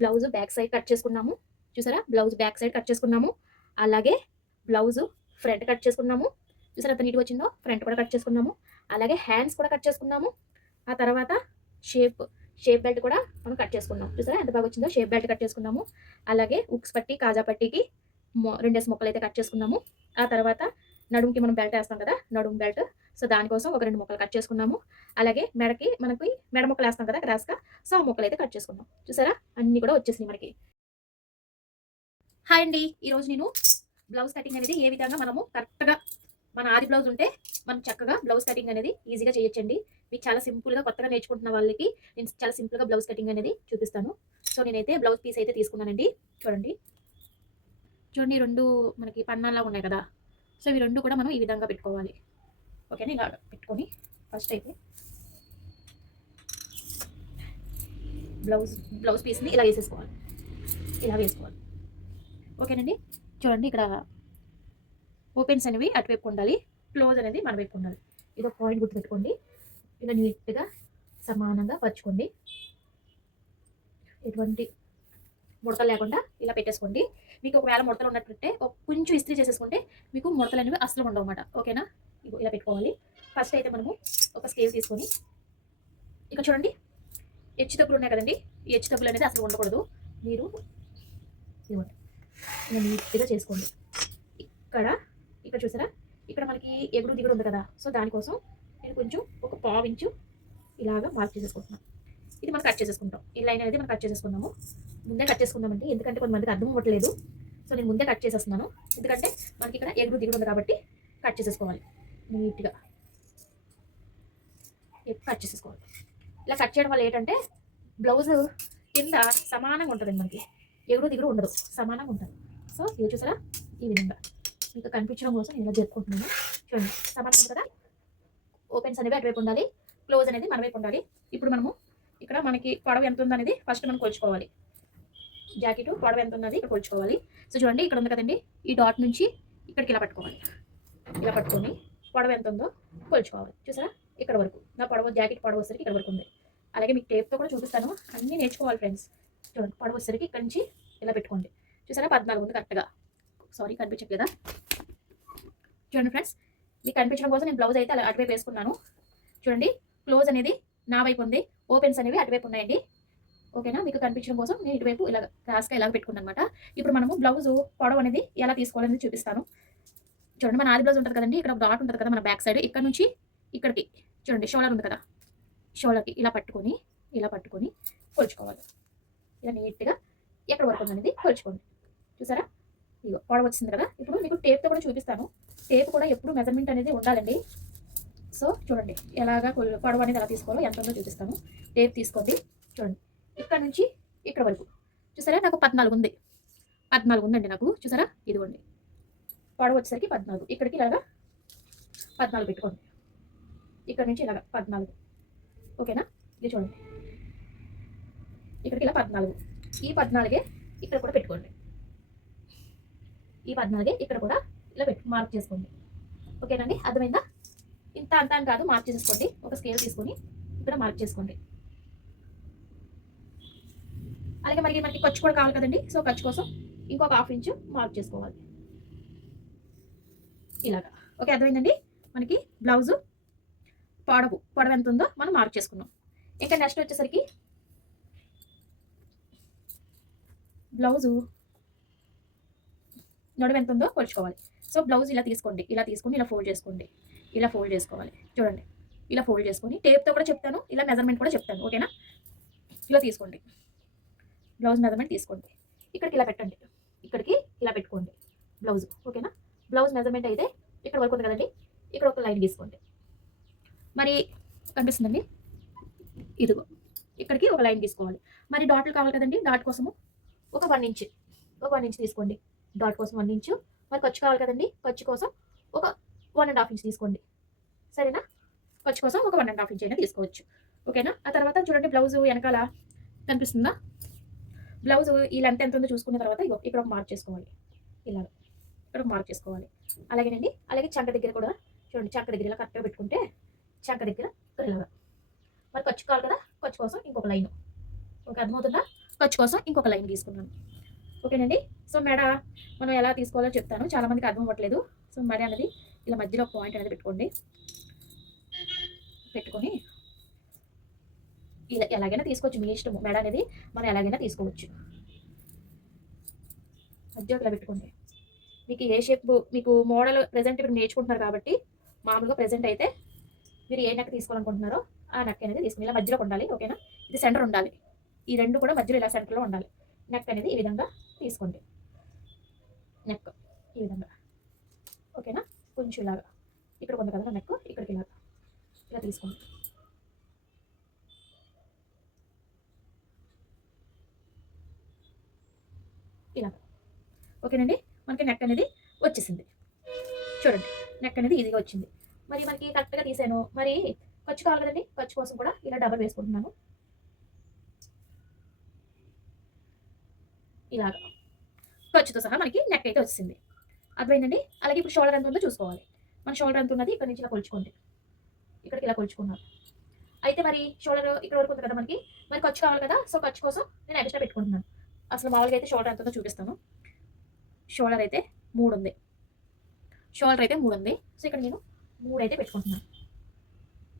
Blouse back side cut చేసుకున్నాము. చూసారా? Blouse back side cut చేసుకున్నాము. అలాగే బ్లౌజ్ ఫ్రంట్ కట్ చేసుకున్నాము. చూసారా ఎంత నీట్‌గా వచ్చిందో? ఫ్రంట్ కూడా కట్ చేసుకున్నాము. అలాగే హ్యాండ్స్ కూడా కట్ చేసుకున్నాము. ఆ తర్వాత షేప్ బెల్ట్ కూడా మనం కట్ చేసుకున్నాం. చూసారా ఎంత బాగా వచ్చిందో? షేప్ బెల్ట్ కట్ చేసుకున్నాము. అలాగే ఉక్స్ పట్టి, కాజా పట్టీకి రెండేసి ముక్కలైతే కట్ చేసుకున్నాము. ఆ తర్వాత నడుముకి మనం బెల్ట్ ఏస్తాం కదా! నడుము బెల్ట్. సో, దానికోసం ఒక 2 ముక్కలు కట్ చేసుకున్నాము. అలాగే మెడకి మనకి మెడ ముక్కలేస్తాం కదా క్రాస్‌గా. సో, ఆ ముక్కలైతే కట్ చేసుకున్నాం. చూసారా? అన్నీ కూడా వచ్చేసినాయి మనకి. హాయ్ అండి. ఈరోజు నేను బ్లౌజ్ కటింగ్ అనేది ఏ విధంగా మనము కరెక్ట్‌గా మన ఆది బ్లౌజ్ ఉంటే మనం చక్కగా బ్లౌజ్ కటింగ్ అనేది ఈజీగా చేయొచ్చండి. మీకు చాలా సింపుల్‌గా కొత్తగా నేర్చుకుంటున్న వాళ్ళకి నేను చాలా సింపుల్‌గా బ్లౌజ్ కటింగ్ అనేది చూపిస్తాను. సో, నేనైతే బ్లౌజ్ పీస్ అయితే తీసుకున్నానండి. చూడండి. చూడండి 2 మనకి పన్నాల్లాగా ఉన్నాయి కదా! సో, ఇవి 2 కూడా మనం ఈ విధంగా పెట్టుకోవాలి. ఓకేనా? ఇలాగ పెట్టుకొని ఫస్ట్ అయితే బ్లౌజ్ పీస్‌ని ఇలా వేసేసుకోవాలి. ఇలా వేసుకోవాలి. ఓకేనండి. చూడండి ఇక్కడ ఓపెన్స్ అనేవి అటువైపు ఉండాలి. క్లోజ్ అనేది మన వైపు ఉండాలి. ఇది ఒక పాయింట్ గుర్తుపెట్టుకోండి. ఇలా నీట్‌గా సమానంగా పరుచుకోండి. ఎటువంటి ముడతలు లేకుండా ఇలా పెట్టేసుకోండి. మీకు ఒకవేళ ముడతలు ఉన్నట్టుంటే కొంచెం ఇస్త్రీ చేసేసుకుంటే మీకు ముడతలు అనేవి అస్సలు ఉండవన్నమాట. ఓకేనా? ఇగో ఇలా పెట్టుకోవాలి. ఫస్ట్ అయితే మనము ఒక స్కేల్ తీసుకొని ఇక్కడ చూడండి హెచ్చు తగ్గులు ఉన్నాయి కదండీ! ఈ హెచ్చు తగ్గులు అనేది అసలు ఉండకూడదు. మీరు ఇదిగోండి ఇలా నీట్‌గా చేసుకోండి. ఇక్కడ చూసారా? ఇక్కడ మనకి ఎగుడు దిగుడు ఉంది కదా! సో, దానికోసం నేను కొంచెం ఒక పావించు ఇలాగా మార్క్ చేసేసుకుంటున్నాను. ఇది మనం కట్ చేసేసుకుంటాం. ఈ లైన్ అనేది మనం కట్ చేసేసుకున్నాము. ముందే కట్ చేసుకుందామండి. ఎందుకంటే కొంతమందికి అర్థం అవ్వట్లేదు. సో, నేను ముందే కట్ చేసేస్తున్నాను. ఎందుకంటే మనకి ఇక్కడ ఎగుడు దిగుడు ఉంది కాబట్టి కట్ చేసేసుకోవాలి. నీట్‌గా కట్ చేసేసుకోవాలి. ఇలా కట్ చేయడం వల్ల ఏంటంటే బ్లౌజ్ కింద సమానంగా ఉంటదండి మనకి. ఎగుడు దిగుడు ఉండదు. సమానంగా ఉంటది. సో, ఇది చూసారా? ఈ విధంగా మీకు కనిపించడం కోసం నేను ఇలా జరుపుకుంటున్నాను. చూడండి సమానం ఉంది కదా! ఓపెన్స్ అనేవి అటువైపు ఉండాలి. క్లోజ్ అనేది మన వైపు ఉండాలి. ఇప్పుడు మనము ఇక్కడ మనకి పొడవు ఎంత ఉందనేది ఫస్ట్ మనం కొలుచుకోవాలి. జాకెట్ పొడవు ఎంత ఉన్నది ఇక్కడ కొలుచుకోవాలి. సో, చూడండి ఇక్కడ ఉంది కదండి! ఈ డాట్ నుంచి ఇక్కడికి ఇలా పట్టుకోవాలి. ఇలా పట్టుకొని పొడవు ఎంత ఉందో కొలుచుకోవాలి. చూసారా? ఇక్కడ వరకు నా పొడవు జాకెట్ పొడవు వచ్చేసరికి ఇక్కడ వరకు ఉంది. అలాగే మీకు టేప్‌తో కూడా చూపిస్తాను. అన్నీ నేర్చుకోవాలి ఫ్రెండ్స్. చూడండి పొడవు వచ్చేసరికి ఇక్కడ నుంచి ఇలా పెట్టుకోండి. చూసారా? 14 ఉంది కరెక్ట్‌గా. సారీ కనిపించట్లేదా? చూడండి ఫ్రెండ్స్, మీకు కనిపించడం కోసం నేను బ్లౌజ్ అయితే అలా అటువైపు వేసుకున్నాను. చూడండి క్లోజ్ అనేది నా వైపు ఉంది. ఓపెన్స్ అనేవి అటువైపు ఉన్నాయండి. ఓకేనా? మీకు కనిపించడం కోసం నేను ఇటువైపు ఇలాగ క్రాస్‌గా ఇలాగ పెట్టుకున్నాను అనమాట. ఇప్పుడు మనము బ్లౌజ్ పొడవు అనేది ఎలా తీసుకోవాలనేది చూపిస్తాను. చూడండి మన ఆది బ్లౌజ్ ఉంటుంది కదండీ! ఇక్కడ ఒక డాట్ ఉంటుంది కదా! మన బ్యాక్ సైడ్ ఇక్కడ నుంచి ఇక్కడికి చూడండి షోల్డర్ ఉంది కదా! షోల్డర్‌కి ఇలా పట్టుకొని కొలుచుకోవాలి. ఇలా నీట్‌గా ఎక్కడ వరకు ఉందనేది కొలుచుకోండి. చూసారా? ఇగో పొడవు వచ్చింది కదా! ఇప్పుడు మీకు టేప్‌తో కూడా చూపిస్తాను. టేప్ కూడా ఎప్పుడు మెజర్‌మెంట్ అనేది ఉండాలండి. సో, చూడండి ఎలాగా పొడవు అనేది ఎలా తీసుకోవాలో ఎంత ఉందో చూపిస్తాను. టేప్ తీసుకోండి. చూడండి ఇక్కడ నుంచి ఇక్కడ వరకు. చూసారా? నాకు 14 ఉంది. 14 ఉందండి నాకు. చూసారా? ఇదిగోండి. పొడవు వచ్చేసరికి 14. ఇక్కడికి ఇలాగా 14 పెట్టుకోండి. ఇక్కడ నుంచి ఇలాగా 14. ఓకేనా? ఇది చూడండి. ఇక్కడికి ఇలా 14. ఈ 14 ఇక్కడ కూడా పెట్టుకోండి. ఈ 14 ఇక్కడ కూడా ఇలా మార్క్ చేసుకోండి. ఓకేనండి? అర్థమైందా? ఇంత అంత అని కాదు మార్క్ చేసేసుకోండి. ఒక స్కేల్ తీసుకొని ఇక్కడ మార్క్ చేసుకోండి. అలాగే మనకి ఖర్చు కూడా కావాలి కదండి! సో, ఖర్చు కోసం ఇంకొక 1/2 ఇంచు మార్క్ చేసుకోవాలి. ఇలాగా. ఓకే అర్థమైందండి? మనకి బ్లౌజు పొడవు ఎంత ఉందో మనం మార్క్ చేసుకున్నాం. ఇంకా నెక్స్ట్ వచ్చేసరికి బ్లౌజు నడుము ఎంత ఉందో కొలుచుకోవాలి. సో, బ్లౌజ్ ఇలా తీసుకోండి. ఇలా తీసుకొని ఇలా ఫోల్డ్ చేసుకోండి. ఇలా ఫోల్డ్ చేసుకోవాలి. చూడండి ఇలా ఫోల్డ్ చేసుకొని టేప్‌తో కూడా చెప్తాను. ఇలా మెజర్‌మెంట్ కూడా చెప్తాను. ఓకేనా? ఇలా తీసుకోండి. బ్లౌజ్ మెజర్‌మెంట్ తీసుకోండి. ఇక్కడికి ఇలా పెట్టండి. ఇక్కడికి ఇలా పెట్టుకోండి బ్లౌజ్. ఓకేనా? బ్లౌజ్ మెజర్‌మెంట్ అయితే ఇక్కడ వరకు ఉంది కదండీ! ఇక్కడ ఒక లైన్ గీసుకోండి. మరి కనిపిస్తుందండి? ఇదిగో ఇక్కడికి ఒక లైన్ గీసుకోవాలి. మరి డాట్లు కావాలి కదండీ! డాట్ కోసము ఒక 1 ఇంచ్ తీసుకోండి. డాట్ కోసం 1 ఇంచు. మరి ఖర్చు కావాలి కదండీ! ఖర్చు కోసం ఒక 1½ ఇంచ్ తీసుకోండి. సరేనా? ఖర్చు కోసం ఒక 1½ ఇంచ్ అయినా తీసుకోవచ్చు. ఓకేనా? ఆ తర్వాత చూడండి బ్లౌజ్ వెనకాల కనిపిస్తుందా? బ్లౌజ్ ఈ లెంత్ ఎంత ఉందో చూసుకున్న తర్వాత ఇగో ఇక్కడ ఒక మార్క్ చేసుకోవాలి. ఇలాగ ఇక్కడ ఒక మార్క్ చేసుకోవాలి. అలాగేనండి. అలాగే చంక దగ్గర కూడా చూడండి చంక దగ్గర ఇలా కరెక్ట్‌గా పెట్టుకుంటే చంక దగ్గర ఇలాగా. మరి ఖర్చు కావాలి కదా! ఖర్చు కోసం ఇంకొక లైను. ఓకే అర్థమవుతుందా? ఖర్చు కోసం ఇంకొక లైన్ తీసుకున్నాను. ఓకేనండి. సో మెడ మనం ఎలా తీసుకోవాలో చెప్తాను. చాలామందికి అర్థం అవ్వట్లేదు. సో మెడ అనేది ఇలా మధ్యలో ఒక పాయింట్ అనేది పెట్టుకోండి. పెట్టుకొని ఇలా ఎలాగైనా తీసుకోవచ్చు, మీ ఇష్టము. మెడ అనేది మనం ఎలాగైనా తీసుకోవచ్చు. మధ్యలో ఇలా పెట్టుకోండి. మీకు ఏ షేప్ మీకు మోడల్ ప్రెజెంట్ ఇప్పుడు నేర్చుకుంటున్నారు కాబట్టి మామూలుగా ప్రెజెంట్ అయితే మీరు ఏ నెక్ తీసుకోవాలనుకుంటున్నారో ఆ నెక్ అనేది తీసుకుని ఇలా మధ్యలో ఉండాలి. ఓకేనా. ఇది సెంటర్ ఉండాలి. ఈ రెండు కూడా మధ్యలో ఇలా సెంటర్లో ఉండాలి. నెక్ అనేది ఈ విధంగా తీసుకోండి. నెక్ ఈ విధంగా. ఓకేనా. కొంచెం ఇలాగా ఇక్కడ ఉంది కదా నెక్, ఇక్కడికి ఇలాగా ఇలా తీసుకోండి. ఇలా. ఓకేనండి. మనకి నెక్ అనేది వచ్చేసింది. చూడండి, నెక్ అనేది ఈజీగా వచ్చింది. మరి మనకి కరెక్ట్గా తీసాను. మరి ఖర్చు కావాలి కదండి, ఖర్చు కోసం కూడా ఇలా డబల్ వేసుకుంటున్నాను. ఇలాగా ఖర్చుతో సహా మనకి నెక్ అయితే వచ్చింది. అర్థమైందండి. అలాగే ఇప్పుడు షోల్డర్ ఎంత ఉందో చూసుకోవాలి. మన షోల్డర్ ఎంత ఉన్నది ఇక్కడ నుంచి ఇలా కొలుచుకోండి. ఇక్కడికి ఇలా కొలుచుకున్నాను. అయితే మరి షోల్డర్ ఇక్కడ వరకు ఉంది కదా మనకి, మరి ఖర్చు కావాలి కదా. సో ఖర్చు కోసం నేను ఎక్స్ట్రా పెట్టుకుంటున్నాను. అసలు మామూలుగా అయితే షోల్డర్ ఎంత ఉందో చూపిస్తాను. షోల్డర్ అయితే 3 ఉంది. షోల్డర్ అయితే 3 ఉంది. సో ఇక్కడ నేను 3 అయితే పెట్టుకుంటున్నాను.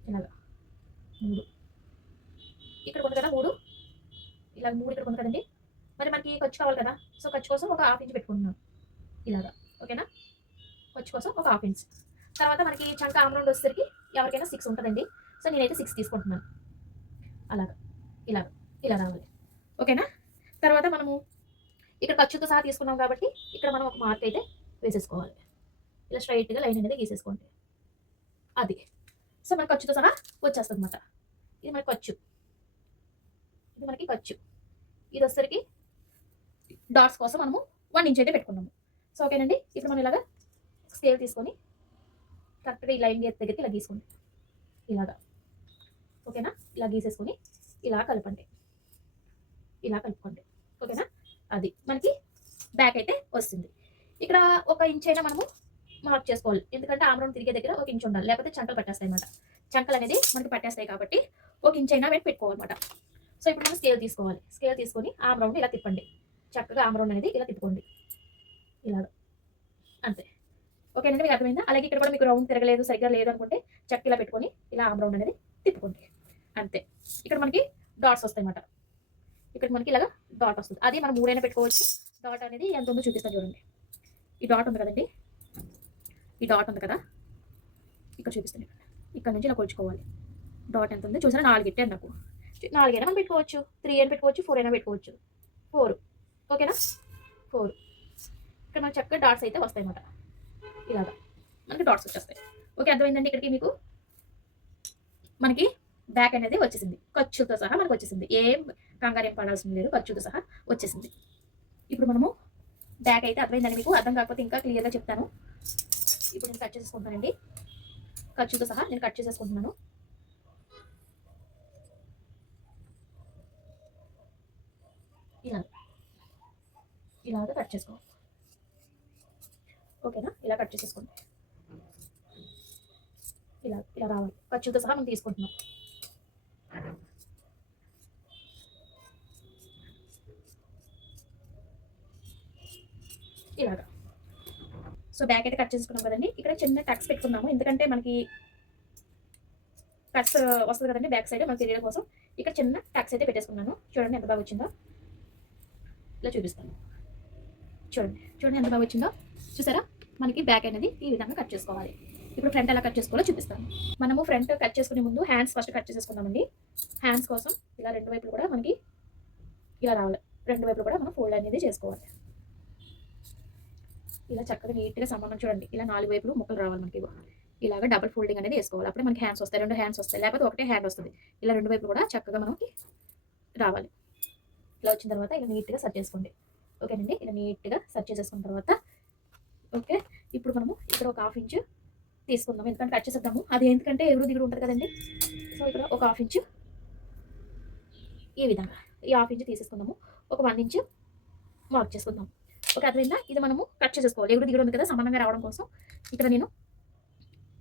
ఇలాగా 3 ఇక్కడ ఉంది కదా, 3 ఇలా 3 ఇక్కడ ఉంది కదండి. మరి మనకి ఖర్చు కావాలి కదా. సో ఖర్చు కోసం ఒక 1/2 ఇంచ్ పెట్టుకుంటున్నాను. ఇలాగా. ఓకేనా. ఖర్చు కోసం ఒక 1/2 ఇంచ్. తర్వాత మనకి చంక ఆమ్ రౌండ్ వచ్చేసరికి ఎవరికైనా 6 ఉంటుందండి. సో నేనైతే 6 తీసుకుంటున్నాను. అలాగా ఇలాగా ఇలా రావాలి. ఓకేనా. తర్వాత మనము ఇక్కడ ఖర్చుతో సహా తీసుకున్నాం కాబట్టి ఇక్కడ మనం ఒక మార్క్ అయితే వేసేసుకోవాలి. ఇలా స్ట్రైట్గా లైన్ అనేది గీసేసుకోండి. అది. సో మనకి ఖర్చుతో సహా వచ్చేస్తుంది అనమాట. ఇది మనకి ఖర్చు, ఇది మనకి ఖర్చు. ఇది వచ్చేసరికి డాట్స్ కోసం మనము 1 ఇంచ్ అయితే పెట్టుకున్నాము. సో ఓకేనండి. ఇప్పుడు మనం ఇలాగా స్కేల్ తీసుకొని కరెక్ట్గా ఈ లైన్ దగ్గరికి ఇలా గీసుకోండి. ఇలాగా. ఓకేనా. ఇలా గీసేసుకొని ఇలా కలపండి. ఇలా కలుపుకోండి. ఓకేనా. అది మనకి బ్యాక్ అయితే వస్తుంది. ఇక్కడ 1 ఇంచ్ అయినా మనము మార్క్ చేసుకోవాలి. ఎందుకంటే ఆమ్ రౌండ్ తిరిగే దగ్గర 1 ఇంచ్ ఉండాలి, లేకపోతే చంకలు పట్టేస్తాయి అన్నమాట. చంకలు అనేది మనకి పట్టేస్తాయి కాబట్టి 1 ఇంచ్ అయినా పెట్టుకోవాలన్నమాట. సో ఇప్పుడు మనం స్కేల్ తీసుకోవాలి. స్కేల్ తీసుకొని ఆమ్ రౌండ్ ఇలా తిప్పండి. చక్కగా ఆమ్ రౌండ్ అనేది ఇలా తిప్పుకోండి. ఇలాగా. అంతే. ఓకేనండి. మీకు అర్థమైందా. అలాగే ఇక్కడ కూడా మీకు రౌండ్ తిరగలేదు, సరిగ్గా లేదు అనుకుంటే చక్క ఇలా పెట్టుకొని ఇలా ఆమ్ రౌండ్ అనేది తిప్పుకోండి. అంతే. ఇక్కడ మనకి డాట్స్ వస్తాయి అన్నమాట. ఇక్కడ మనకి ఇలాగా డాట్ వస్తుంది. అది మనం 3 అయినా పెట్టుకోవచ్చు. డాట్ అనేది ఎంత ఉందో చూపిస్తాను చూడండి. ఈ డాట్ ఉంది కదండి, ఈ డాట్ ఉంది కదా, ఇక్కడ చూపిస్తాను. ఇక్కడ నుంచి ఇలా కొలుచుకోవాలి. డాట్ ఎంత ఉందో చూసారా. 4 ఇట్టాను నాకు. 4 అయినా మనం పెట్టుకోవచ్చు, 3 అయినా పెట్టుకోవచ్చు, 4 అయినా పెట్టుకోవచ్చు. 4. ఓకేనా. 4. ఇక్కడ మనకి చక్కగా డాట్స్ అయితే వస్తాయి అన్నమాట. ఇలాగా మనకి డాట్స్ వచ్చేస్తాయి. ఓకే. అర్థమైందండి. ఇక్కడికి మీకు మనకి బ్యాక్ అనేది వచ్చేసింది. ఖర్చుతో సహా మనకు వచ్చేసింది. ఏం కంగారు ఏం పడాల్సిన లేదు, ఖర్చుతో సహా వచ్చేసింది. ఇప్పుడు మనము బ్యాక్ అయితే అర్థమైందండి మీకు. అర్థం కాకపోతే ఇంకా క్లియర్గా చెప్తాను. ఇప్పుడు నేను కట్ చేసేసుకుంటానండి. ఖర్చుతో సహా నేను కట్ చేసేసుకుంటున్నాను. ఇలాగా కట్ చేసుకోవాలి. ఓకేనా. ఇలా కట్ చేసేసుకోండి. ఇలా రావాలి. ఖర్చుతో సహా మనం తీసుకుంటున్నాం. ఇలాగా. సో బ్యాక్ అయితే కట్ చేసుకున్నాం కదండి. ఇక్కడ చిన్న టక్స్ పెట్టుకున్నాము, ఎందుకంటే మనకి కట్స్ వస్తుంది కదండి బ్యాక్ సైడ్ మనకి తెలియడం కోసం. ఇక్కడ చిన్న టక్స్ అయితే పెట్టేసుకున్నాను. చూడండి ఎంత బాగా వచ్చిందో. ఇలా చూపిస్తాను. చూడండి ఎంత బాగా వచ్చిందో. చూసారా. మనకి బ్యాక్ అనేది ఈ విధంగా కట్ చేసుకోవాలి. ఇప్పుడు ఫ్రంట్ ఎలా కట్ చేసుకోవాలో చూపిస్తాను. మనము ఫ్రంట్ కట్ చేసుకునే ముందు హ్యాండ్స్ ఫస్ట్ కట్ చేసేసుకుందామండి. హ్యాండ్స్ కోసం ఇలా 2 వైపులు కూడా మనకి ఇలా రావాలి. 2 వైపులు కూడా మనం ఫోల్డ్ అనేది చేసుకోవాలి. ఇలా చక్కగా నీట్గా సమానం. చూడండి ఇలా 4 వైపులు ముక్కలు రావాలి మనకి. ఇలాగా డబుల్ ఫోల్డింగ్ అనేది వేసుకోవాలి. అప్పుడే మనకి హ్యాండ్స్ వస్తాయి. 2 హ్యాండ్స్ వస్తాయి, లేకపోతే ఒకటే హ్యాండ్ వస్తుంది. ఇలా 2 వైపులు కూడా చక్కగా మనకి రావాలి. ఇలా వచ్చిన తర్వాత ఇలా నీట్గా సెట్ చేసుకోండి. ఓకేనండి. ఇలా నీట్గా సెట్ చేసేసుకున్న తర్వాత ఓకే. ఇప్పుడు మనము ఇక్కడ ఒక 1/2 ఇంచ్ తీసుకుందాం, ఎందుకంటే కట్ చేసేద్దాము. అది ఎందుకంటే ఎగురు దిగుడు ఉంటుంది కదండి. సో ఇక్కడ ఒక 1/2 ఇంచ్ ఈ విధంగా ఈ 1/2 ఇంచ్ తీసేసుకుందాము. ఒక 1 ఇంచ్ మార్క్ చేసుకుందాం. ఓకే. అర్థమైందా. ఇది మనము కట్ చేసేసుకోవాలి. ఎగురు దిగుడు ఉంది కదా, సమానంగా రావడం కోసం ఇక్కడ నేను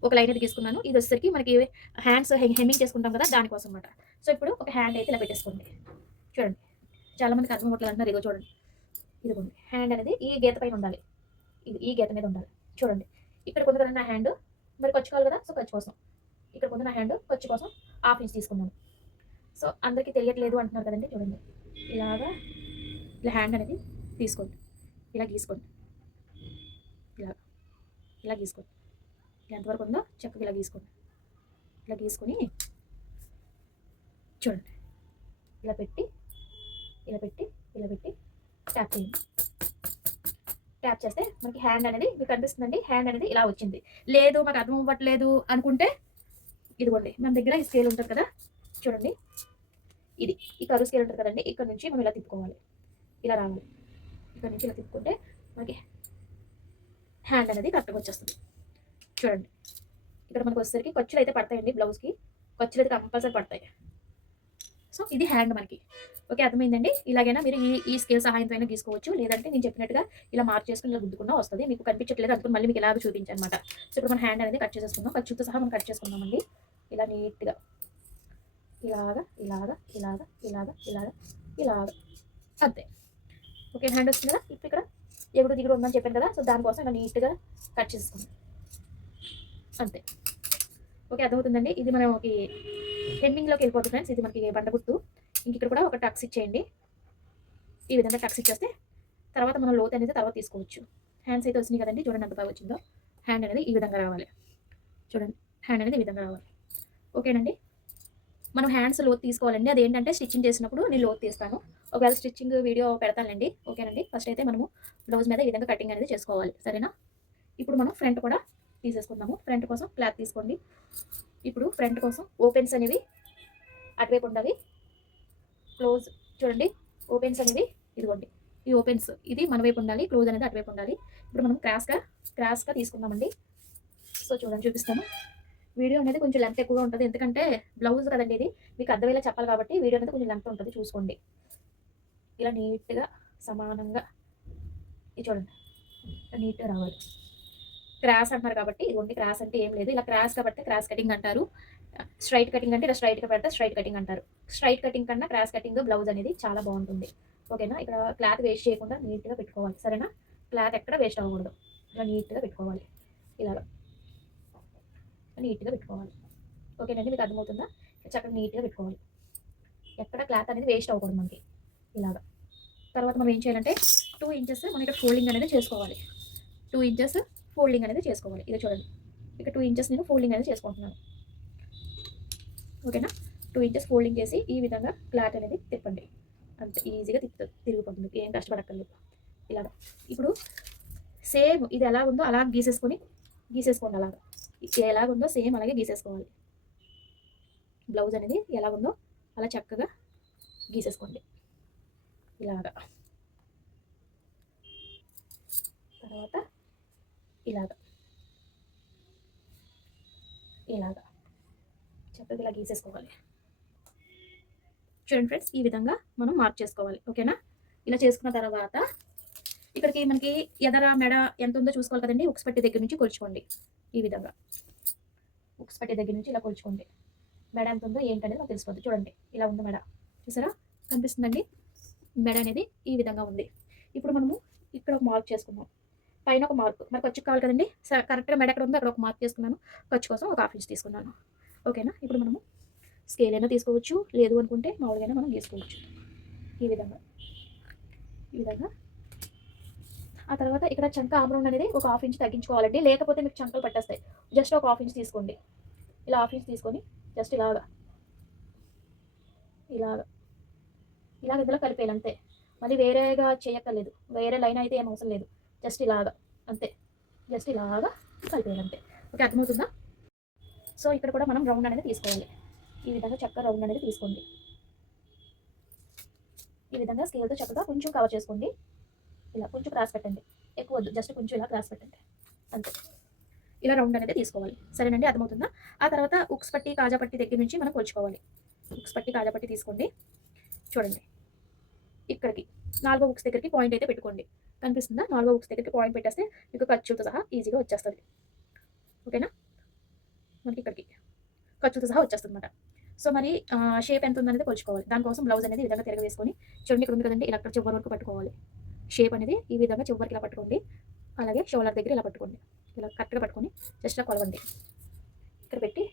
ఒక లైన్ అయితే తీసుకున్నాను. ఇది వచ్చేసరికి మనకి హ్యాండ్స్ హెమ్మింగ్ చేసుకుంటాం కదా, దానికోసం అన్నమాట. సో ఇప్పుడు ఒక హ్యాండ్ అయితే ఇలా పెట్టేసుకోండి. చూడండి చాలా మందికి అర్థం అవ్వట్లేదు అంటున్నారు. ఇదిగో చూడండి, ఇదిగోండి హ్యాండ్ అనేది ఈ గీత పైన ఉండాలి, ఇది ఈ గీత మీద ఉండాలి. చూడండి ఇక్కడ కొంత కదా నా హ్యాండ్, మరి ఖర్చు కావాలి కదా, సో ఖర్చు కోసం ఇక్కడ కొంత నా హ్యాండ్ ఖర్చు కోసం హాఫ్ ఇంచ్ తీసుకున్నాను. సో అందరికీ తెలియట్లేదు అంటున్నారు కదండి, చూడండి ఇలాగా ఇలా హ్యాండ్ అనేది తీసుకోండి, ఇలా గీసుకోండి, ఇలా ఇలా గీసుకోండి, ఇలా ఎంతవరకు ఉందో చక్కగా ఇలా గీసుకోండి. ఇలా గీసుకొని చూడండి ఇలా పెట్టి ఇలా పెట్టి ఇలా పెట్టి ట్యాప్ చేయండి. ట్యాప్ చేస్తే మనకి హ్యాండ్ అనేది మీకు కనిపిస్తుందండి, హ్యాండ్ అనేది ఇలా వచ్చింది. లేదు మాకు అర్థం అవ్వట్లేదు అనుకుంటే ఇదిగోండి మన దగ్గర ఈ స్కేల్ ఉంటుంది కదా, చూడండి ఇది ఈ కరువు స్కేల్ ఉంటుంది కదండి, ఇక్కడ నుంచి మనం ఇలా తిప్పుకోవాలి, ఇలా రావాలి. ఇక్కడ నుంచి ఇలా తిప్పుకుంటే మనకి హ్యాండ్ అనేది కరెక్ట్గా వచ్చేస్తుంది. చూడండి ఇక్కడ మనకు వచ్చేసరికి ఖర్చులు అయితే పడతాయండి, బ్లౌజ్కి ఖర్చులు అయితే కంపల్సరీ పడతాయి. సో ఇది హ్యాండ్ మనకి. ఓకే, అర్థమైందండి. ఇలాగైనా మీరు ఈ స్కేల్ సహాయంతో అయినా గీసుకోవచ్చు, లేదంటే నేను చెప్పినట్టుగా ఇలా మార్క్ చేసుకుని ఇలా గుద్దుకున్నా వస్తుంది. మీకు కనిపించట్లేదు అనుకుని మళ్ళీ మీకు ఇలాగ చూపించాను అనమాట. సో ఇప్పుడు మన హ్యాండ్ అనేది కట్ చేసేసుకుందాం, ఖర్చుతో సహా మనం కట్ చేసుకుందామండి. ఇలా నీట్గా ఇలాగా ఇలాగా ఇలాగా ఇలాగా ఇలాగా ఇలాగా అంతే. ఓకే, హ్యాండ్ వస్తుంది కదా. ఇప్పుడు ఇక్కడ ఎగుడు దిగుడు ఉందని చెప్పాను కదా, సో దానికోసం ఇలా నీట్గా కట్ చేసుకుందాం అంతే. ఓకే, అర్థమవుతుందండి. ఇది మనకి హెమ్మింగ్లోకి వెళ్ళిపోతుంది ఫ్రెండ్స్. ఇది మనకి బండ గుర్తు. ఇంక ఇక్కడ కూడా ఒక టక్స్ ఇచ్చేయండి. ఈ విధంగా టక్స్ ఇచ్చేస్తే తర్వాత మనం లోత్ అనేది తర్వాత తీసుకోవచ్చు. హ్యాండ్స్ అయితే వచ్చినాయి కదండి, చూడండి ఎంత బాగా వచ్చిందో. హ్యాండ్ అనేది ఈ విధంగా రావాలి, చూడండి హ్యాండ్ అనేది ఈ విధంగా రావాలి. ఓకేనండి, మనం హ్యాండ్స్ లోత్ తీసుకోవాలండి. అదేంటంటే స్టిచ్చింగ్ చేసినప్పుడు నేను లోత్ తీస్తాను, ఒకవేళ స్టిచ్చింగ్ వీడియో పెడతానండి. ఓకేనండి, ఫస్ట్ అయితే మనము బ్లౌజ్ మీద ఈ విధంగా కటింగ్ అనేది చేసుకోవాలి, సరేనా. ఇప్పుడు మనం ఫ్రంట్ కూడా తీసేసుకుందాము. ఫ్రంట్ కోసం క్లాత్ తీసుకోండి. ఇప్పుడు ఫ్రంట్ కోసం ఓపెన్స్ అనేవి అటువైపు ఉండాలి, క్లోజ్ చూడండి ఓపెన్స్ అనేవి ఇదిగోండి, ఈ ఓపెన్స్ ఇది మన వైపు ఉండాలి, క్లోజ్ అనేది అటువైపు ఉండాలి. ఇప్పుడు మనం క్రాస్గా తీసుకుందామండి. సో చూడండి చూపిస్తాను. వీడియో అనేది కొంచెం లెంత్ ఎక్కువగా ఉంటుంది, ఎందుకంటే బ్లౌజ్ కదండి ఇది, మీకు అర్థమయ్యేలా చెప్పాలి కాబట్టి వీడియో అనేది కొంచెం లెంత్ ఉంటుంది, చూసుకోండి. ఇలా నీట్గా సమానంగా ఇది చూడండి నీట్గా రావాలి. క్రాస్ అంటున్నారు కాబట్టి ఇదిగోండి, క్రాస్ అంటే ఏం లేదు, ఇలా క్రాస్ కాబట్టి క్రాస్ కటింగ్ అంటారు. స్ట్రైట్ కటింగ్ అంటే ఇలా స్ట్రైట్గా పెడితే స్ట్రైట్ కటింగ్ అంటారు. స్ట్రైట్ కటింగ్ కన్నా క్రాస్ కటింగ్ బ్లౌజ్ అనేది చాలా బాగుంటుంది. ఓకేనా, ఇక్కడ క్లాత్ వేస్ట్ చేయకుండా నీట్గా పెట్టుకోవాలి, సరేనా. క్లాత్ ఎక్కడ వేస్ట్ అవ్వకూడదు, ఇలా నీట్గా పెట్టుకోవాలి, ఇలాగా నీట్గా పెట్టుకోవాలి. ఓకేనండి, మీకు అర్థమవుతుందా. చక్కగా నీట్గా పెట్టుకోవాలి, ఎక్కడ క్లాత్ అనేది వేస్ట్ అవ్వకూడదు మనకి, ఇలాగా. తర్వాత మనం ఏం చేయాలంటే 2 ఇంచెస్ మనం ఇక్కడ ఫోల్డింగ్ అనేది చేసుకోవాలి. 2 ఇంచెస్ ఫోల్డింగ్ అనేది చేసుకోవాలి. ఇది చూడండి ఇక్కడ 2 ఇంచెస్ నేను ఫోల్డింగ్ అనేది చేసుకుంటున్నాను. ఓకేనా, 2 ఇంచెస్ ఫోల్డింగ్ చేసి ఈ విధంగా క్లాత్ అనేది తిప్పండి, అంత ఈజీగా తిరిగిపోతుంది, ఏం కష్టపడక్కర్లేదు. ఇలాగా ఇప్పుడు సేమ్ ఇది ఎలా ఉందో అలా గీసేసుకోండి, అలాగా ఎలాగుందో సేమ్ అలాగే గీసేసుకోవాలి. బ్లౌజ్ అనేది ఎలాగుందో అలా చక్కగా గీసేసుకోండి, ఇలాగా. తర్వాత ఇలాగా చక్కగా ఇలా గీసేసుకోవాలి. చూడండి ఫ్రెండ్స్, ఈ విధంగా మనం మార్క్ చేసుకోవాలి. ఓకేనా, ఇలా చేసుకున్న తర్వాత ఇక్కడికి మనకి ఎదర మెడ ఎంత ఉందో చూసుకోవాలి కదండి. ఉక్స్ పట్టి దగ్గర నుంచి కొలుచుకోండి, ఈ విధంగా ఉక్స్ పట్టి దగ్గర నుంచి ఇలా కొలుచుకోండి. మెడ ఎంత ఉందో ఏంటనేది నాకు తెలిసిపోతుంది. చూడండి ఇలా ఉంది మెడ, చూసారా కనిపిస్తుందండి. మెడ అనేది ఈ విధంగా ఉంది. ఇప్పుడు మనము ఇక్కడ ఒక మార్క్ చేసుకుందాం, పైన ఒక మార్క్, మరి ఖర్చు కావాలి కదండి. కరెక్ట్గా మెడ ఎక్కడ ఉందో అక్కడ ఒక మార్క్ చేసుకున్నాను, ఖర్చు కోసం ఒక 1/2 ఇంచ్ తీసుకున్నాను. ఓకేనా, ఇప్పుడు మనము స్కేల్ అయినా తీసుకోవచ్చు, లేదు అనుకుంటే మామూలుగా మనం గీసుకోవచ్చు, ఈ విధంగా. ఆ తర్వాత ఇక్కడ చంక ఆమ్రౌండ్ అనేది ఒక 1/2 ఇంచ్ తగ్గించుకోవాలండి, లేకపోతే మీకు చంకలు పట్టేస్తాయి. జస్ట్ ఒక 1/2 ఇంచ్ తీసుకోండి, ఇలా 1/2 ఇంచ్ తీసుకొని జస్ట్ ఇలాగా ఇందులో కలిపేయాలి అంతే. మళ్ళీ వేరేగా చేయక్కర్లేదు, వేరే లైన్ అయితే ఏం అవసరం లేదు, జస్ట్ ఇలాగా అంతే, జస్ట్ ఇలాగా కలిపేయాలి అంతే. ఓకే, అర్థమవుతుందా. సో ఇక్కడ కూడా మనం రౌండ్ అనేది తీసుకోవాలి, ఈ విధంగా చక్కగా రౌండ్ అనేది తీసుకోండి. ఈ విధంగా స్కేల్తో చక్కగా కొంచెం కవర్ చేసుకోండి, ఇలా కొంచెం క్రాస్ పెట్టండి, ఎక్కువ వద్దు, జస్ట్ కొంచెం ఇలా క్రాస్ పెట్టండి అంతే. ఇలా రౌండ్ అనేది తీసుకోవాలి, సరేనండి, అర్థమవుతుందా. ఆ తర్వాత ఉక్స్ పట్టి కాజా పట్టి దగ్గర నుంచి మనం కొలుచుకోవాలి. ఉక్స్ పట్టి కాజా పట్టి తీసుకోండి, చూడండి ఇక్కడికి 4వ ఉక్స్ దగ్గరికి పాయింట్ అయితే పెట్టుకోండి, కనిపిస్తుందా. 4వ ఉక్స్ దగ్గరికి పాయింట్ పెట్టేస్తే మీకు ఖర్చుతో సహా ఈజీగా వచ్చేస్తుంది. ఓకేనా, మనకి ఇక్కడికి ఖర్చుతో సహా వచ్చేస్తుంది అన్నమాట. సో మరి షేప్ ఎంత ఉందనేది కొలుచుకోవాలి. దానికోసం బ్లౌజ్ అనేది ఈ విధంగా తిరగవేసుకొని చూడండి ఇక్కడ ఉంది కదండి, ఇలా అక్కడ చివరి వరకు పట్టుకోవాలి. షేప్ అనేది ఈ విధంగా చివరికి ఇలా పట్టుకోండి. అలాగే షోల్డర్ దగ్గర ఇలా పట్టుకోండి. ఇలా కరెక్ట్గా పట్టుకొని జస్ట్ ఇలా కొలవండి. ఇక్కడ పెట్టి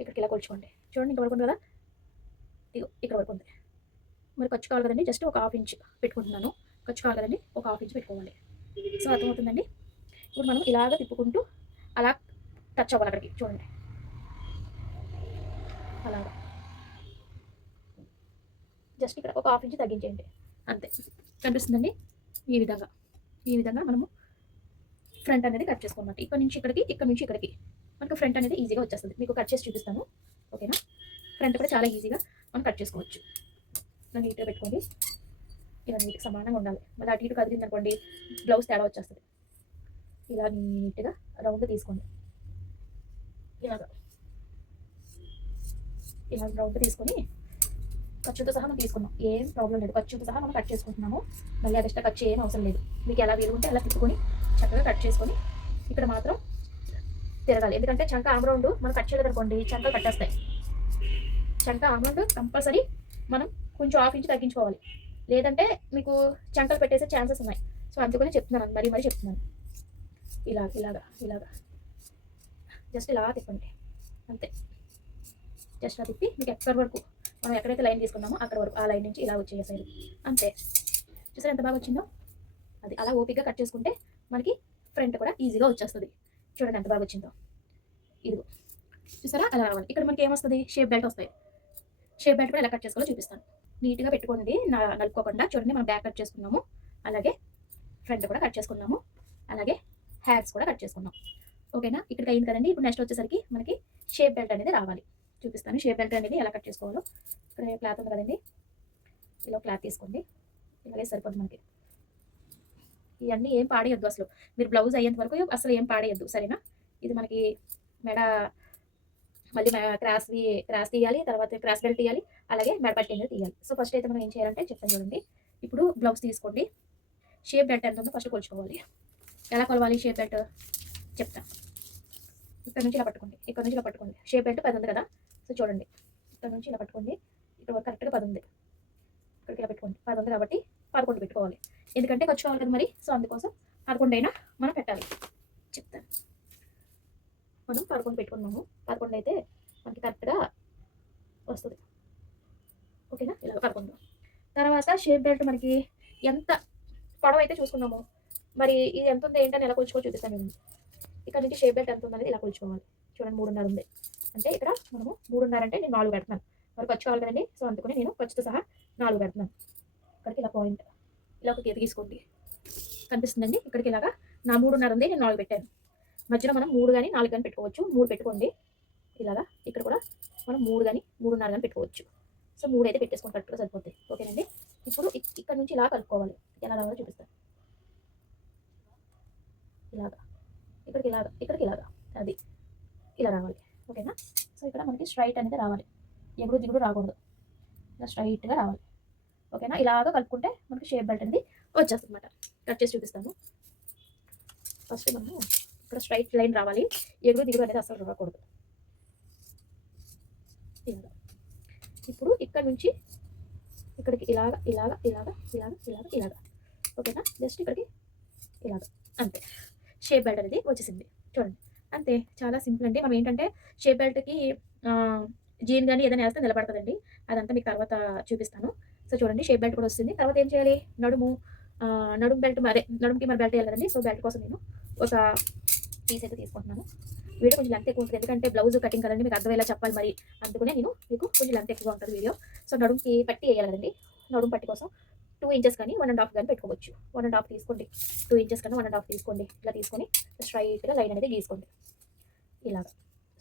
ఇక్కడికి ఇలా కొలుచుకోండి. చూడండి ఇక్కడ వరకు ఉంది కదా, ఇగో ఇక్కడ వరకు ఉంది. మరి ఖర్చు కావాలి కదండి, జస్ట్ ఒక 1/2 ఇంచ్ పెట్టుకుంటున్నాను. ఖర్చు కావాలి కదండి, ఒక 1/2 ఇంచ్ పెట్టుకోవాలి. సో అర్థమవుతుందండి. ఇప్పుడు మనం ఇలాగ తిప్పుకుంటూ అలా టచ్ అవ్వాలి అక్కడికి. చూడండి అలాగా జస్ట్ ఇక్కడ ఒక 1/2 ఇంచ్ తగ్గించేయండి అంతే. కనిపిస్తుందండి. ఈ విధంగా మనము ఫ్రంట్ అనేది కట్ చేసుకోమాట. ఇక్కడ నుంచి ఇక్కడికి, ఇక్కడ నుంచి ఇక్కడికి మనకు ఫ్రంట్ అనేది ఈజీగా వచ్చేస్తుంది. మీకు కట్ చేసి చూపిస్తాను, ఓకేనా. ఫ్రంట్ కూడా చాలా ఈజీగా మనం కట్ చేసుకోవచ్చు. ఇలా నీట్గా పెట్టుకోండి. ఇలా నీట్గా సమానంగా ఉండాలి. మళ్ళీ అటు ఇటు కదిలింది అనుకోండి బ్లౌజ్ తేడా వచ్చేస్తుంది. ఇలా నీట్గా రౌండ్ తీసుకోండి. ఇలా రౌండ్ తీసుకొని ఖర్చుతో సహా మనం తీసుకున్నాం, ఏం ప్రాబ్లం లేదు. ఖర్చుతో సహా మనం కట్ చేసుకుంటున్నాము. మళ్ళీ అదెక్స్ట్రా కట్ చేయడం అవసరం లేదు. మీకు ఎలా వీలుంటే అలా తిప్పుకొని చక్కగా కట్ చేసుకొని ఇక్కడ మాత్రం తిరగాలి. ఎందుకంటే చంక ఆమ్ రౌండ్ మనం కట్ చేయలేదు అనుకోండి చంకలు కట్టేస్తాయి. చంక ఆమ్ రౌండ్ కంపల్సరీ మనం కొంచెం 1/2 ఇంచ్ తగ్గించుకోవాలి, లేదంటే మీకు చంకలు పెట్టేసే ఛాన్సెస్ ఉన్నాయి. సో అందుకని చెప్తున్నాను, మరీ చెప్తున్నాను. ఇలాగా జస్ట్ ఇలా తిప్పండి అంతే. జస్ట్ ఇలా తిప్పి మీకు ఎక్కడి వరకు మనం ఎక్కడైతే లైన్ తీసుకున్నామో అక్కడ వరకు ఆ లైన్ నుంచి ఇలా వచ్చేసారు అంతే. చూసారా ఎంత బాగా వచ్చిందో. అది అలా ఓపిక్గా కట్ చేసుకుంటే మనకి ఫ్రంట్ కూడా ఈజీగా వచ్చేస్తుంది. చూడండి ఎంత బాగా వచ్చిందో. ఇదిగో చూసారా అలా రావాలి. ఇక్కడ మనకి ఏమొస్తుంది, షేప్ బెల్ట్ వస్తాయి. షేప్ బెల్ట్ కూడా ఎలా కట్ చేసుకోవాలో చూపిస్తాను. నీట్గా పెట్టుకోండి, నలుపుకోకుండా. చూడండి మనం బ్యాక్ కట్ చేసుకున్నాము, అలాగే ఫ్రంట్ కూడా కట్ చేసుకున్నాము, అలాగే హ్యార్స్ కూడా కట్ చేసుకున్నాం, ఓకేనా. ఇక్కడికి అయింది కదండి. ఇప్పుడు నెక్స్ట్ వచ్చేసరికి మనకి షేప్ బెల్ట్ అనేది రావాలి. చూపిస్తాను షేప్ బెల్ట్ అనేది ఎలా కట్ చేసుకోవాలో. ఇక్కడ క్లాత్ ఉంది కదండి, ఇలా క్లాత్ తీసుకోండి. ఇలాగే సరిపోతుంది మనకి. ఇవన్నీ ఏం పాడేయద్దు అసలు. మీరు బ్లౌజ్ అయ్యేంత వరకు అసలు ఏం పాడేయద్దు, సరేనా. ఇది మనకి మెడ మళ్ళీ క్రాస్ తీయాలి, తర్వాత క్రాస్ బెల్ట్ తీయాలి, అలాగే మెడపట్టి అనేది తీయాలి. సో ఫస్ట్ అయితే మనం ఏం చేయాలంటే చెప్తాను చూడండి. ఇప్పుడు బ్లౌజ్ తీసుకోండి. షేప్ బెల్ట్ ఎంత ఉందో ఫస్ట్ కొలుచుకోవాలి. ఎలా కొలవాలి షేప్ బెల్ట్ చెప్తా. ఇక్కడ నుంచి ఇలా పట్టుకోండి, ఇక్కడ నుంచి ఇలా పట్టుకోండి. షేప్ బెల్ట్ 10 ఉంది కదా, సో చూడండి ఇక్కడ నుంచి ఇలా పట్టుకోండి. ఇక్కడ వరకు కరెక్ట్గా 10 ఉంది. ఇక్కడికి ఇలా పెట్టుకోండి. 10 ఉంది కాబట్టి 11 పెట్టుకోవాలి, ఎందుకంటే ఖర్చు కావాలి కదా మరి. సో అందుకోసం 11 అయినా మనం పెట్టాలి. చెప్తాను. మనం 11 పెట్టుకున్నాము. 11 అయితే మనకి కరెక్ట్గా వస్తుంది, ఓకేనా. ఇలా 11. తర్వాత షేప్ బెల్ట్ మనకి ఎంత పొడవు అయితే చూసుకున్నాము, మరి ఇది ఎంత ఉంది ఏంటని ఎలా కొలుచుకో చూపిస్తాను నేను. ఇక్కడ నుంచి షేప్ బెల్ట్ ఎంత ఉందనేది ఇలా కొలుచుకోవాలి. చూడండి 3.5 ఉంది అంటే ఇక్కడ మనము 3.5 అంటే నేను 4 పెడుతున్నాను. మరి ఖర్చు కావాలి కదండి, సో అందుకని నేను ఖర్చుతో సహా 4 పెడుతున్నాను. ఇక్కడికి ఇలా పాయింట్ ఇలా ఒక గీత గీసుకోండి, కనిపిస్తుందండి. ఇక్కడికి ఇలాగా నా 3.5 ఉంది, నేను 4 పెట్టాను. మధ్యలో మనం 3 కానీ 4 కానీ పెట్టుకోవచ్చు. 3 పెట్టుకోండి. ఇలాగా ఇక్కడ కూడా మనం 3 కానీ 3.5 కానీ పెట్టుకోవచ్చు. సో 3 అయితే పెట్టేసుకోండి, కరెక్ట్గా సరిపోతాయి, ఓకేనండి. ఇప్పుడు ఇక్కడ నుంచి ఇలా కలుపుకోవాలి. ఎలా రావాలో చూపిస్తాను. ఇలాగా ఇక్కడికి ఇలాగా అది ఇలా రావాలి, ఓకేనా. సో ఇక్కడ మనకి స్ట్రైట్ అనేది రావాలి, ఎగుడు దిగుడు రాకూడదు. ఇలా స్ట్రైట్గా రావాలి, ఓకేనా. ఇలాగా కలుపుకుంటే మనకి షేప్ బెల్ట్ అనేది వచ్చేస్తుంది అనమాట. కట్ చేసి చూపిస్తాను. ఫస్ట్ మనము ఇక్కడ స్ట్రైట్ లైన్ రావాలి, ఎగుడు దిగుడు అనేది అసలు రాకూడదు. ఇలా ఇప్పుడు ఇక్కడ నుంచి ఇక్కడికి ఇలాగా ఓకేనా. జస్ట్ ఇక్కడికి ఇలాగా అంతే. షేప్ బెల్ట్ అనేది వచ్చేసింది. చూడండి అంతే, చాలా సింపుల్ అండి. మనం ఏంటంటే షేప్ బెల్ట్కి జీన్ కానీ ఏదైనా వేస్తే నిలబడుతుందండి. అదంతా మీకు తర్వాత చూపిస్తాను. సో చూడండి షేప్ బెల్ట్ కూడా వస్తుంది. తర్వాత ఏం చేయాలి, నడుము బెల్ట్, నడుముకి మరి బెల్ట్ వేయాలి కదండి. సో బెల్ట్ కోసం నేను ఒక పీస్ అయితే తీసుకుంటున్నాను. వీడియో కొంచెం లెంత్ ఎక్కువ ఉంటుంది, ఎందుకంటే బ్లౌజ్ కటింగ్ కదండి, మీకు అర్థమయ్యేలా చెప్పాలి మరి. అందుకనే నేను మీకు కొంచెం లెంత్ ఎక్కువగా ఉంటుంది వీడియో. సో నడుముకి పట్టి వేయాలి కదండి. నడుము పట్టి కోసం 2 ఇంచెస్ కానీ 1.5 కానీ పెట్టుకోవచ్చు. 1.5 తీసుకోండి, 2 ఇంచెస్ కానీ 1.5 తీసుకోండి. ఇలా తీసుకొని స్ట్రైట్గా లైన్ అనేది గీసుకోండి. ఇలాగా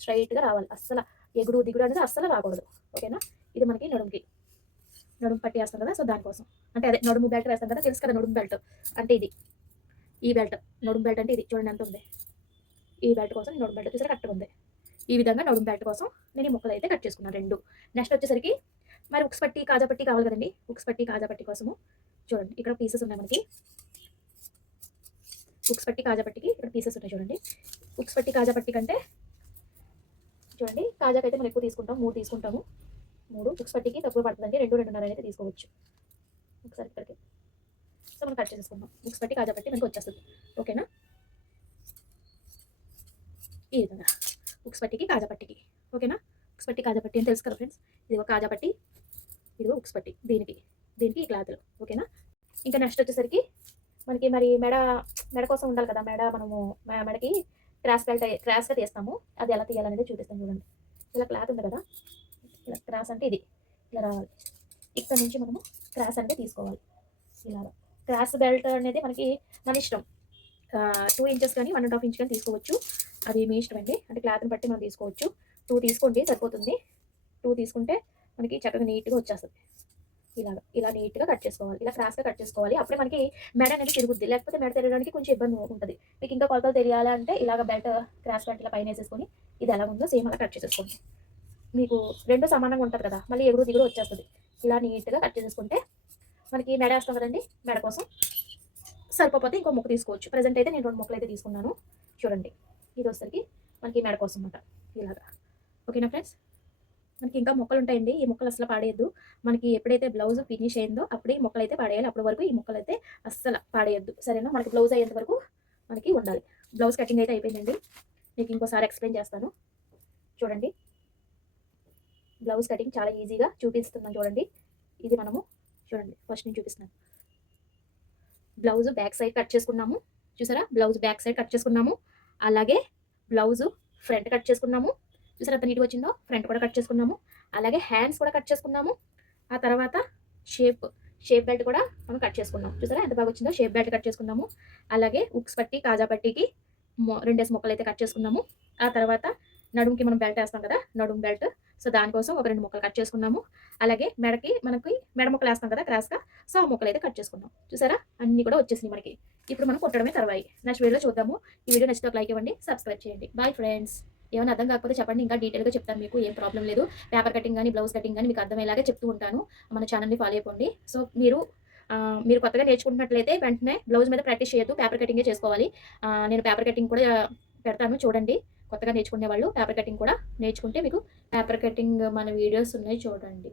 స్ట్రైట్గా రావాలి, అస్సలు ఎగుడు దిగుడు అనేది అస్సలు రాకూడదు, ఓకేనా. ఇది మనకి నడుము పట్టి వేస్తాం కదా, సో దానికోసం. అంటే అదే నడుము బెల్ట్ వేస్తాం కదా, తెలుసు కదా నడుము బెల్ట్ అంటే ఇది. ఈ బెల్ట్ నడుము బెల్ట్ అంటే ఇది. చూడండి ఎంత ఉంది. ఈ బెల్ట్ కోసం నడుము బెల్ట్ చూసారా కరెక్ట్గా ఉంది. ఈ విధంగా నడుము బెల్ట్ కోసం నేను ఈ ముక్కలు అయితే కట్ చేసుకున్నాను 2. నెక్స్ట్ వచ్చేసరికి మరి ఉక్స్ పట్టి కాజా పట్టి కావాలి కదండి. ఉక్స్ పట్టి కాజా పట్టి కోసము చూడండి ఇక్కడ పీసెస్ ఉన్నాయి మనకి. ఉక్స్ పట్టి కాజా పట్టికి ఇక్కడ పీసెస్ ఉన్నాయి చూడండి. ఉక్స్ పట్టి కాజా పట్టి కంటే చూడండి కాజాకి అయితే మనం ఎక్కువ తీసుకుంటాం, 3 తీసుకుంటాము. 3 బుక్స్ పట్టికి తక్కువ పడుతుందండి, 2, 2.5 అయితే తీసుకోవచ్చు. ఒకసారి ఇక్కడికి సో మనం కట్ చేసేసుకుందాం. బుక్స్ పట్టి కాజా పట్టి మనకి వచ్చేస్తుంది. ఓకేనా, ఈ విధంగా బుక్స్ పట్టికి కాజా పట్టికి. ఓకేనా, బుక్స్ పట్టి కాజా పట్టి అని తెలుసు కదా ఫ్రెండ్స్. ఇదిగో కాజా పట్టి, ఇదిగో బుక్స్ పట్టి, దీనికి దీనికి ఈ క్లాత్లు. ఓకేనా, ఇంకా నెక్స్ట్ వచ్చేసరికి మనకి మరి మెడ కోసం ఉండాలి కదా, మనము మెడకి క్రాస్గా తీస్తాము. అది ఎలా తీయాలనేది చూపిస్తాను చూడండి. ఇలా క్లాత్ ఉంది కదా, ఇలా క్రాస్ అంటే ఇది ఇలా రావాలి. ఇక్కడ నుంచి మనము క్రాస్ అనేది తీసుకోవాలి. ఇలాగా క్రాస్ బెల్ట్ అనేది మనకి మన ఇష్టం. 2 ఇంచెస్ కానీ 1.5 ఇంచ్ కానీ తీసుకోవచ్చు. అది మీ ఇష్టం అండి, అంటే క్లాత్ని బట్టి మనం తీసుకోవచ్చు. 2 తీసుకోండి సరిపోతుంది. 2 తీసుకుంటే మనకి చక్కగా నీట్గా వచ్చేస్తుంది. ఇలా నీట్గా కట్ చేసుకోవాలి, ఇలా క్రాస్గా కట్ చేసుకోవాలి. అప్పుడే మనకి మెడ అనేది తిరుగుద్ది, లేకపోతే మెడ తిరగడానికి కొంచెం ఇబ్బంది ఉంటుంది. మీకు ఇంకా కొలతలు తెలియాలి అంటే ఇలాగ బెల్ట్ క్రాస్ బెల్ట్ ఇలా పైన వేసేసుకొని ఇది ఎలా ఉందో సేమ్ అలా కట్ చేసేసుకోండి. మీకు 2 సమానంగా ఉంటుంది కదా, మళ్ళీ ఎగురు దిగురు వచ్చేస్తుంది. ఇలా నీట్గా కట్ చేసేసుకుంటే మనకి మెడ వేస్తాం కదండి, మెడ కోసం సరిపోతే ఇంకో ముక్క తీసుకోవచ్చు. ప్రజెంట్ అయితే నేను 2 ముక్కలు అయితే తీసుకున్నాను. చూడండి, ఇది వచ్చేసరికి మనకి మెడ కోసం అన్నమాట. ఇలాగా ఓకేనా ఫ్రెండ్స్, మనకి ఇంకా మొక్కలు ఉంటాయండి. ఈ మొక్కలు అసలు పాడేయద్దు. మనకి ఎప్పుడైతే బ్లౌజ్ ఫినిష్ అయిందో అప్పుడే ఈ మొక్కలు అయితే పాడేయాలి. అప్పటి వరకు ఈ మొక్కలు అయితే అస్సలు పాడేయద్దు. సరేనా, మనకి బ్లౌజ్ అయ్యేంత వరకు మనకి ఉండాలి. బ్లౌజ్ కటింగ్ అయితే అయిపోయిందండి. మీకు ఇంకోసారి ఎక్స్ప్లెయిన్ చేస్తాను చూడండి. బ్లౌజ్ కటింగ్ చాలా ఈజీగా చూపిస్తున్నాను చూడండి. ఇది మనము చూడండి, ఫస్ట్ నేను చూపిస్తున్నాను. బ్లౌజ్ బ్యాక్ సైడ్ కట్ చేసుకున్నాము. చూసారా, బ్లౌజ్ బ్యాక్ సైడ్ కట్ చేసుకున్నాము. అలాగే బ్లౌజ్ ఫ్రంట్ కట్ చేసుకున్నాము. చూసారా ఎంత నీట్గా వచ్చిందో, ఫ్రంట్ కూడా కట్ చేసుకున్నాము. అలాగే హ్యాండ్స్ కూడా కట్ చేసుకున్నాము. ఆ తర్వాత షేప్ బెల్ట్ కూడా మనం కట్ చేసుకున్నాం. చూసారా ఎంత బాగా వచ్చిందో, షేప్ బెల్ట్ కట్ చేసుకున్నాము. అలాగే ఉక్స్ పట్టి కాజా పట్టికి 2 ముక్కలు అయితే కట్ చేసుకున్నాము. ఆ తర్వాత నడుముకి మనం బెల్ట్ వేస్తాం కదా, నడుము బెల్ట్, సో దానికోసం ఒక 2 ముక్కలు కట్ చేసుకున్నాము. అలాగే మనకి మెడ ముక్కలు వేస్తాం కదా క్రాస్గా, సో ఆ ముక్కలు అయితే కట్ చేసుకున్నాం. చూసారా అన్నీ కూడా వచ్చేసినాయి మనకి. ఇప్పుడు మనం కుట్టడమే తర్వాయి. నెక్స్ట్ వీడియోలో చూద్దాము. ఈ వీడియో నచ్చితే ఒక లైక్ ఇవ్వండి, సబ్స్క్రైబ్ చేయండి. Bye friends. ఏమైనా అర్థం కాకపోతే చెప్పండి, ఇంకా డీటెయిల్గా చెప్తాను మీకు, ఏం ప్రాబ్లం లేదు. పేపర్ కటింగ్ కానీ బ్లౌజ్ కటింగ్ కానీ మీకు అర్థమయ్యేలాగా చెప్తూ ఉంటాను. మన ఛానల్ని ఫాలో అయిపోండి. సో మీరు కొత్తగా నేర్చుకుంటున్నట్లయితే వెంటనే బ్లౌజ్ మీద ప్రాక్టీస్ చేయొద్దు, పేపర్ కటింగే చేసుకోవాలి. నేను పేపర్ కటింగ్ కూడా పెడతాను చూడండి. కొత్తగా నేర్చుకునే వాళ్ళు పేపర్ కటింగ్ కూడా నేర్చుకుంటే మీకు పేపర్ కటింగ్ మన వీడియోస్ ఉన్నాయి చూడండి.